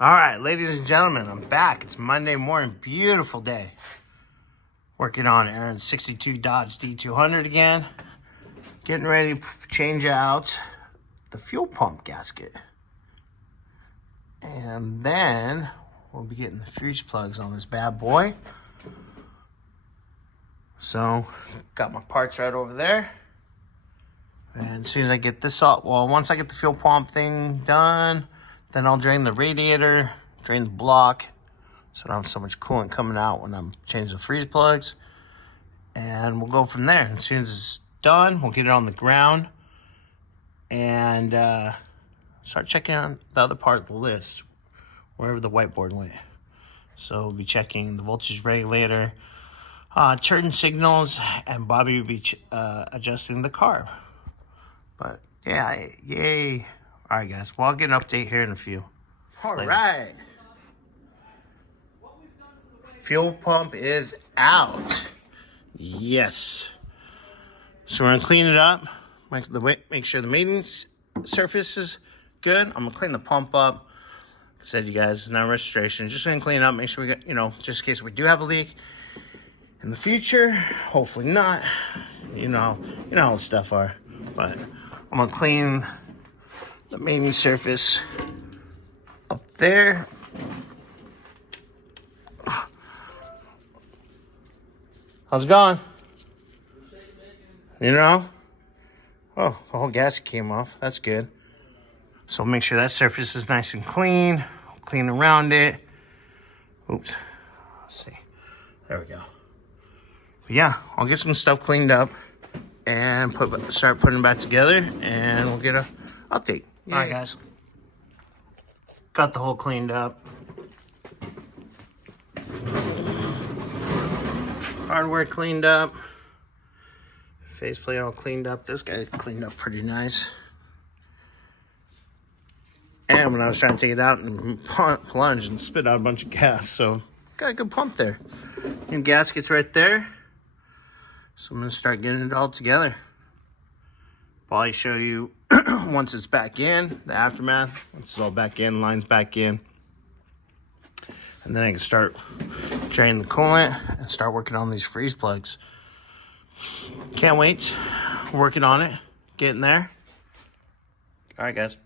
All right, ladies and gentlemen, I'm back. It's Monday morning, beautiful day. Working on Aaron's 62 Dodge D200 again. Getting ready to change out the fuel pump gasket. And then we'll be getting the fuse plugs on this bad boy. So, got my parts right over there. And as soon as I get this all, well, once I get the fuel pump thing done, then I'll drain the radiator, drain the block, so I don't have so much coolant coming out when I'm changing the freeze plugs. And we'll go from there. As soon as it's done, we'll get it on the ground and start checking on the other part of the list, wherever the whiteboard went. So we'll be checking the voltage regulator, turn signals, and Bobby will be adjusting the carb. But yeah, yay. All right, guys. Well, I'll get an update here in a few. All right. Fuel pump is out. Yes. So we're going to clean it up. Make sure the maintenance surface is good. I'm going to clean the pump up. Like I said, you guys, it's not registration. Just going to clean it up. Make sure we get, just in case we do have a leak in the future. Hopefully not. You know how the stuff are. But I'm going to clean the maintenance surface up there. How's it going? Oh, the whole gasket came off. That's good. So make sure that surface is nice and clean. Clean around it. Oops. Let's see. There we go. But yeah, I'll get some stuff cleaned up and start putting it back together, and we'll get an update. Yay. All right, guys. Got the hole cleaned up. Hardware cleaned up. Faceplate all cleaned up. This guy cleaned up pretty nice. And when I was trying to take it out and plunge and spit out a bunch of gas, so got a good pump there. New gaskets right there. So I'm gonna start getting it all together. Probably show you once it's back in, the aftermath. Once it's all back in, lines back in. And then I can start draining the coolant and start working on these freeze plugs. Can't wait. Working on it. Getting there. All right, guys.